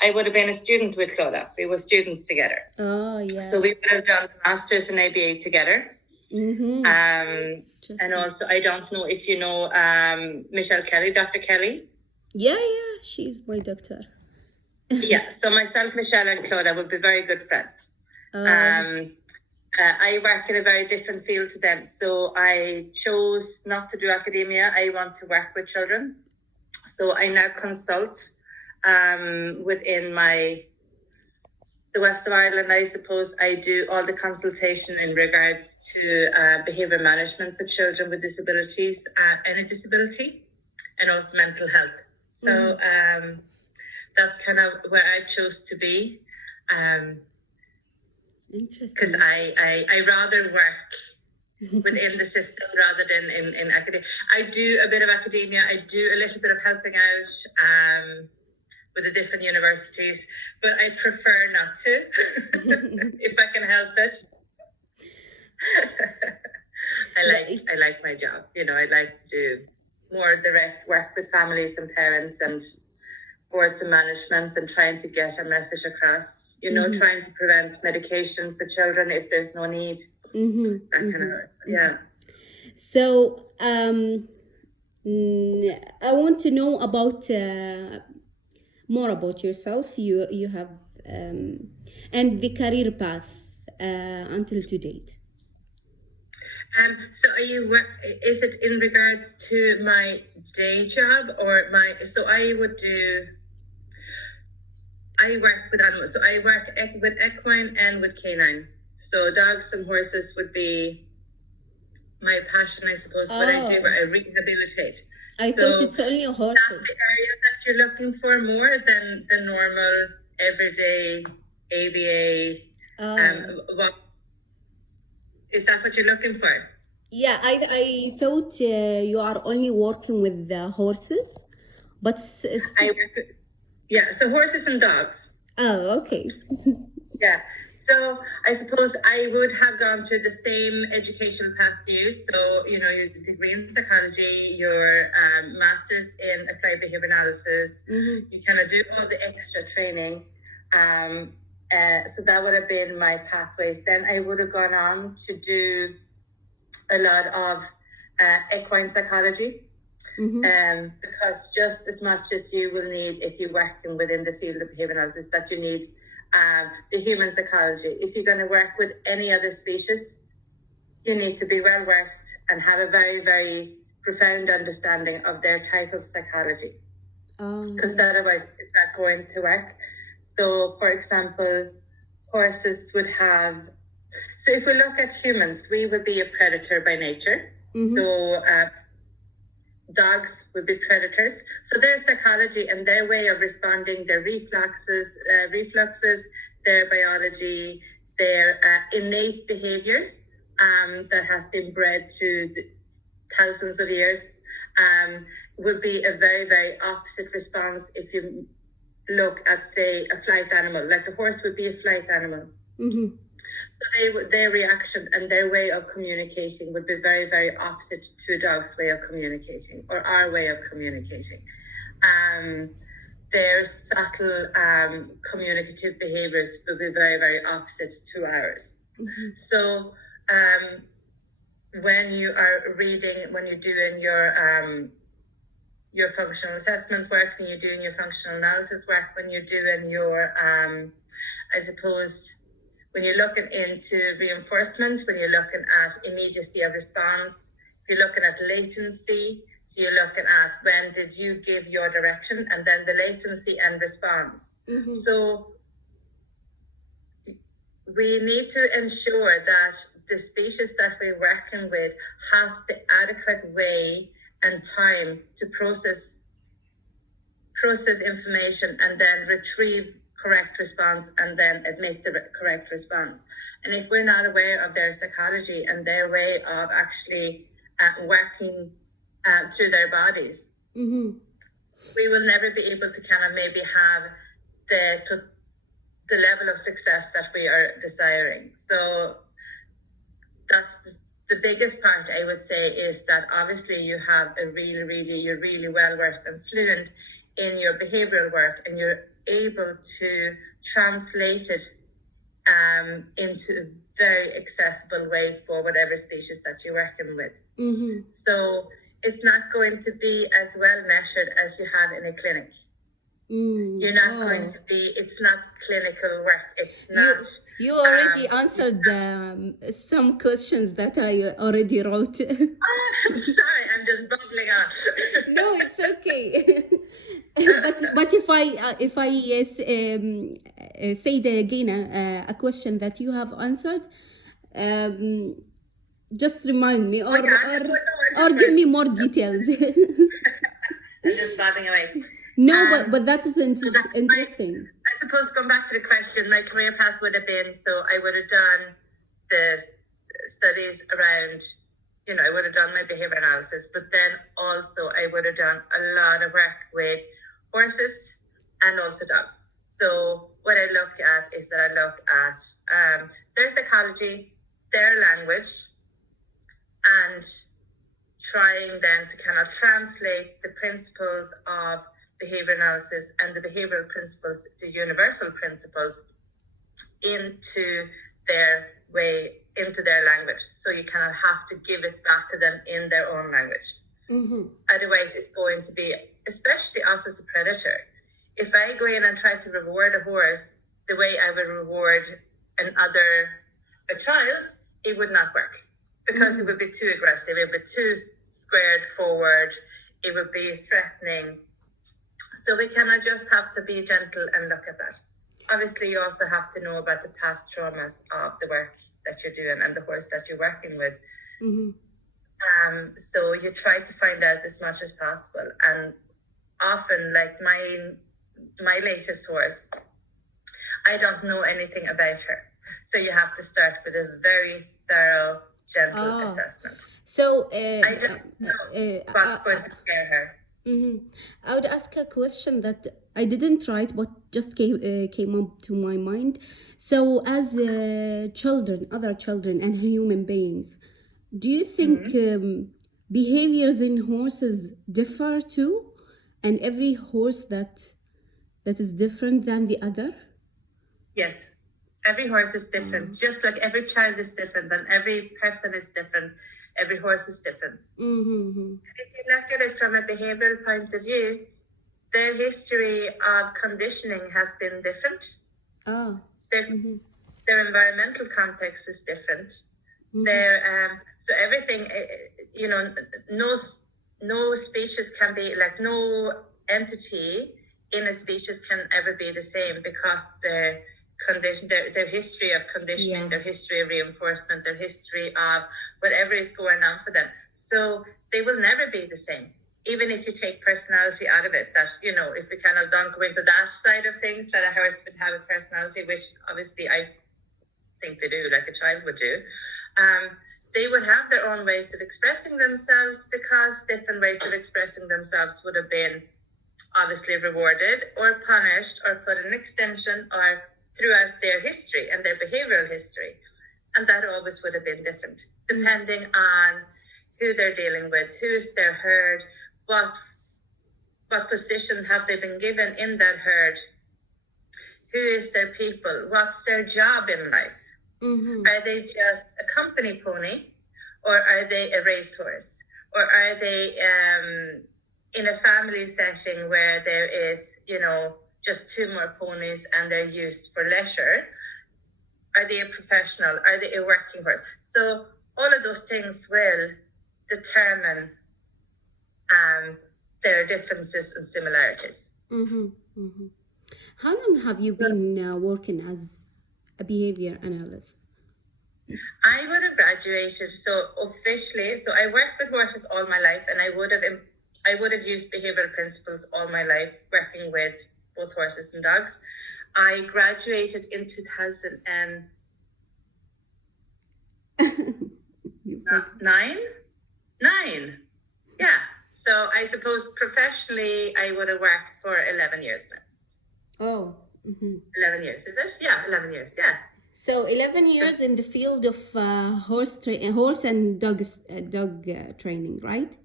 I would have been a student with Clodagh. We were students together. Oh, yeah. So we would have done the Masters in ABA together. And also, I don't know if you know Michelle Kelly, Dr. Kelly. Yeah, she's my doctor. Yeah, so myself, Michelle, and Clodagh would be very good friends. I work in a very different field to them. So I chose not to do academia. I want to work with children. So I now consult within the West of Ireland. I suppose I do all the consultation in regards to behaviour management for children with disabilities, any disability, and also mental health. So that's kind of where I chose to be. Interesting. Because I rather work within the system rather than in academia. I do a bit of academia. I do a little bit of helping out with the different universities, but I prefer not to if I can help it. I like my job. You know, I like to do more direct work with families and parents and boards of management and trying to get a message across, you know, trying to prevent medication for children if there's no need. That kind of work. Yeah. So I want to know about more about yourself. You have and the career path until to date. So is it in regards to my day job or so I work with animals. So I work with equine and with canine. So dogs and horses would be my passion, I suppose, what I do, where I rehabilitate. I thought it's only horses. That's the area that you're looking for more than the normal, everyday ABA. Is that what you're looking for? Yeah, I thought you are only working with the horses, but so horses and dogs. Oh, okay. Yeah, so I suppose I would have gone through the same educational path you. So, you know, your degree in psychology, your master's in applied behavior analysis, you kind of do all the extra training. So that would have been my pathways. Then I would have gone on to do a lot of equine psychology. Because just as much as you will need if you're working within the field of behavior analysis, that you need the human psychology. If you're going to work with any other species, you need to be well versed and have a very, very profound understanding of their type of psychology. Because otherwise it's not going to work. So, for example, horses would have... So if we look at humans, we would be a predator by nature. So dogs would be predators. So their psychology and their way of responding, their reflexes, their biology, their innate behaviors that has been bred through thousands of years would be a very, very opposite response if you look at, say, a flight animal. Like a horse would be a flight animal. So their reaction and their way of communicating would be very, very opposite to a dog's way of communicating or our way of communicating. Their subtle communicative behaviors would be very, very opposite to ours. So when you are reading, when you're doing your functional assessment work, when you're doing your functional analysis work, when you're doing your, I suppose, when you're looking into reinforcement, when you're looking at immediacy of response, if you're looking at latency, so you're looking at when did you give your direction and then the latency and response. So we need to ensure that the species that we're working with has the adequate way and time to process information and then retrieve correct response and then admit the correct response. And if we're not aware of their psychology and their way of actually working through their bodies, we will never be able to kind of maybe have the level of success that we are desiring. So that's the biggest part, I would say, is that obviously you have you're really well versed and fluent in your behavioral work and you're able to translate it into a very accessible way for whatever species that you're working with. So it's not going to be as well measured as you have in a clinic. You're not going to be, it's not clinical work. It's not. You already answered some questions that I already wrote. Sorry, I'm just bubbling on. No, it's okay. but if I say that again, a question that you have answered, just remind me or give me more details. I'm just bobbing away. No, but that is interesting. I suppose going back to the question, my career path would have been, so I would have done the studies around, I would have done my behavior analysis, but then also I would have done a lot of work with horses and also dogs. So what I look at is that I look at their psychology, their language, and trying then to kind of translate the principles of behavior analysis and the behavioral principles, the universal principles, into their language. So you kind of have to give it back to them in their own language. Otherwise, it's going to be, especially us as a predator, if I go in and try to reward a horse the way I would reward a child, it would not work, because it would be too aggressive, it would be too squared forward, it would be threatening. So we cannot just have to be gentle and look at that. Obviously, you also have to know about the past traumas of the work that you're doing and the horse that you're working with. So you try to find out as much as possible. And often, like my latest horse, I don't know anything about her. So you have to start with a very thorough, gentle assessment. So I don't know what's going to scare her. I would ask a question that I didn't write, but just came up to my mind. So, as other children, and human beings, do you think behaviors in horses differ too, and every horse that is different than the other? Yes. Every horse is different, just like every child is different, and every person is different. Every horse is different. If you look at it from a behavioral point of view, their history of conditioning has been different. Their environmental context is different. So everything, no species can be, like, no entity in a species can ever be the same, because their history of conditioning, their history of reinforcement, their history of whatever is going on for them. So they will never be the same, even if you take personality out of it. That, if we kind of don't go into that side of things, that a horse would have a personality, which obviously I think they do, like a child would do. They would have their own ways of expressing themselves, because different ways of expressing themselves would have been obviously rewarded or punished or put in extension or throughout their history and their behavioral history. And that always would have been different, depending on who they're dealing with, who's their herd, what position have they been given in that herd, who is their people, what's their job in life. Are they just a company pony, or are they a racehorse, or are they in a family setting where there is, just 2 more ponies and they're used for leisure? Are they a professional? Are they a working horse? So all of those things will determine their differences and similarities. How long have you been working as a behavior analyst? I would have graduated, so officially, so I worked with horses all my life, and I would have used behavioral principles all my life, working with both horses and dogs. I graduated in 2009. Yeah. So I suppose professionally I would have worked for 11 years now. 11 years, is it? Yeah, 11 years, yeah. So 11 years in the field of horse and dog training, right?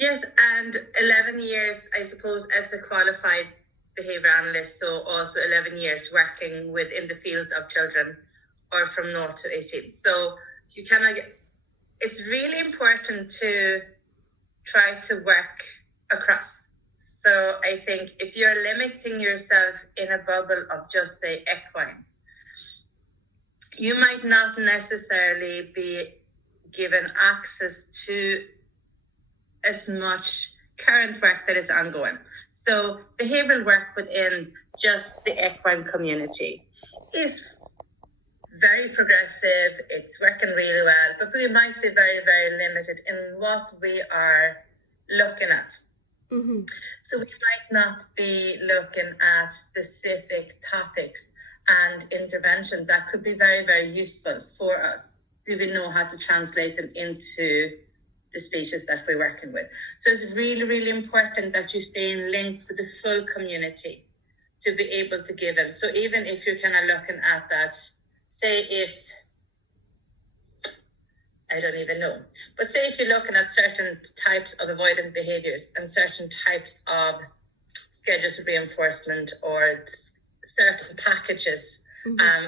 Yes, and 11 years, I suppose, as a qualified behavior analyst, so also 11 years working within the fields of children or from 0 to 18. So you cannot, it's really important to try to work across. So I think if you're limiting yourself in a bubble of just say equine, you might not necessarily be given access to as much current work that is ongoing. So behavioral work within just the equine community is very progressive, it's working really well, but we might be very, very limited in what we are looking at. Mm-hmm. So we might not be looking at specific topics and intervention that could be very, very useful for us. Do we know how to translate them into the species that we're working with? So it's really, really important that you stay in link with the full community to be able to give them. So even if you're kind of looking at that, say if, I don't even know, but say if you're looking at certain types of avoidant behaviors and certain types of schedules of reinforcement or certain packages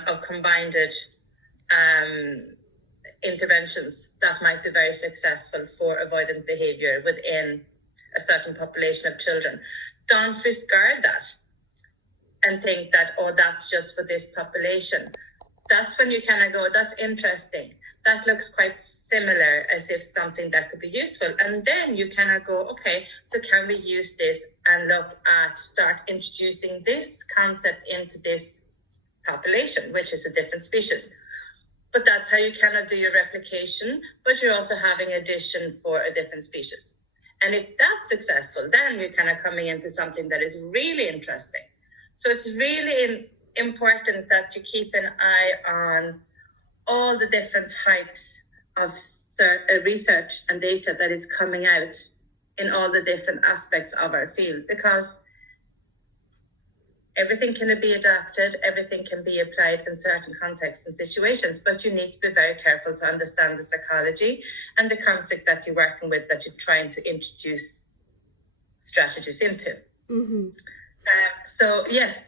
of combined interventions that might be very successful for avoidant behavior within a certain population of children. Don't discard that and think that, oh, that's just for this population. That's when you kind of go, that's interesting. That looks quite similar as if something that could be useful. And then you kind of go, okay, so can we use this and look at, start introducing this concept into this population, which is a different species. But that's how you kind of do your replication, but you're also having addition for a different species. And if that's successful, then you're kind of coming into something that is really interesting. So it's really important that you keep an eye on all the different types of research and data that is coming out in all the different aspects of our field, because everything can be adapted, everything can be applied in certain contexts and situations, but you need to be very careful to understand the psychology and the concept that you're working with, that you're trying to introduce strategies into. Mm-hmm. So yes,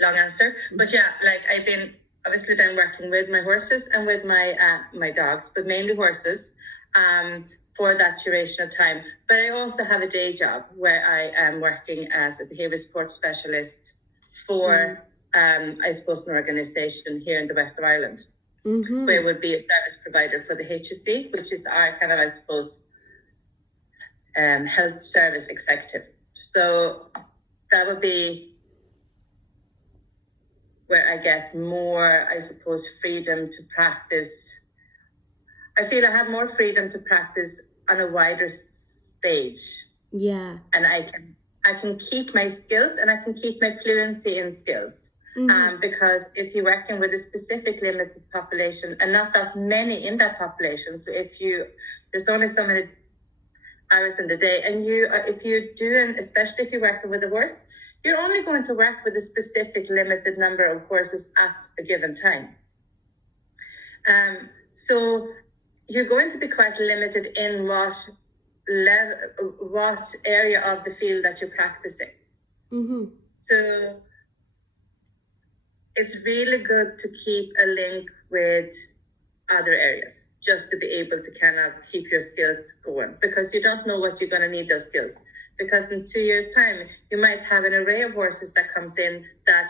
long answer, but yeah, like I've been obviously then working with my horses and with my dogs, but mainly horses, for that duration of time. But I also have a day job where I am working as a behavior support specialist for, I suppose, an organisation here in the west of Ireland, where I would be a service provider for the HSE, which is our kind of, I suppose, health service executive. So that would be where I get more, I suppose, freedom to practice. I feel I have more freedom to practice on a wider stage. Yeah. And I can keep my skills and I can keep my fluency in skills. Because if you're working with a specific limited population and not that many in that population, so there's only so many hours in the day, and if you're doing, especially if you're working with a horse, you're only going to work with a specific limited number of horses at a given time. So you're going to be quite limited in what area of the field that you're practicing. So it's really good to keep a link with other areas, just to be able to kind of keep your skills going, because you don't know what you're going to need those skills. Because in 2 years' time, you might have an array of horses that comes in that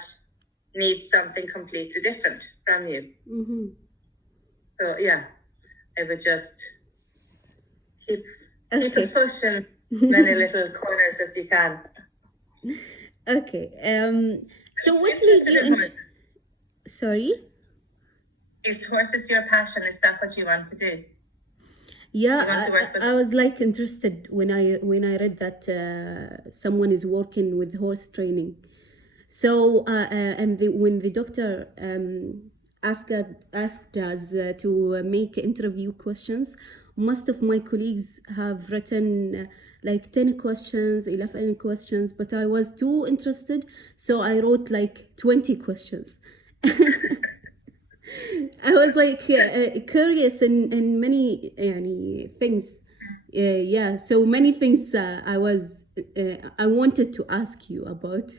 needs something completely different from you. So yeah, I would just keep it pushing many little corners as you can. Okay. So what made you? Sorry. Is horses your passion? Is that what you want to do? Yeah, I was like interested when I read that someone is working with horse training. So when the doctor asked us to make interview questions, most of my colleagues have written like 10 questions, 11 questions, but I was too interested, so I wrote like 20 questions. I was like curious in many things. So many things I wanted to ask you about.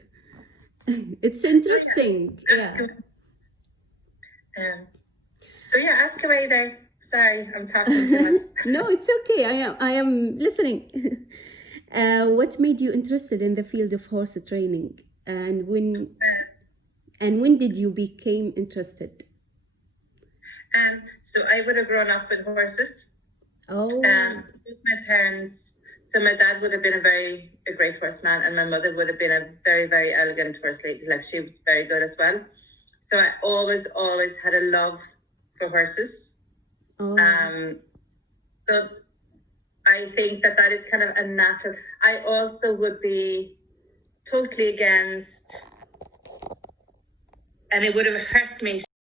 It's interesting. Ask Yeah. away. So yeah, ask away there. Sorry, I'm talking too much. No, it's okay. I am listening. What made you interested in the field of horse training, and when did you became interested? So I would have grown up with horses. Oh, With my parents. So my dad would have been a great horseman, and my mother would have been a very, very elegant horse lady. Like, she was very good as well. So I always had a love for horses. oh, So I think that is kind of a natural. I also would be totally against, and it would have hurt me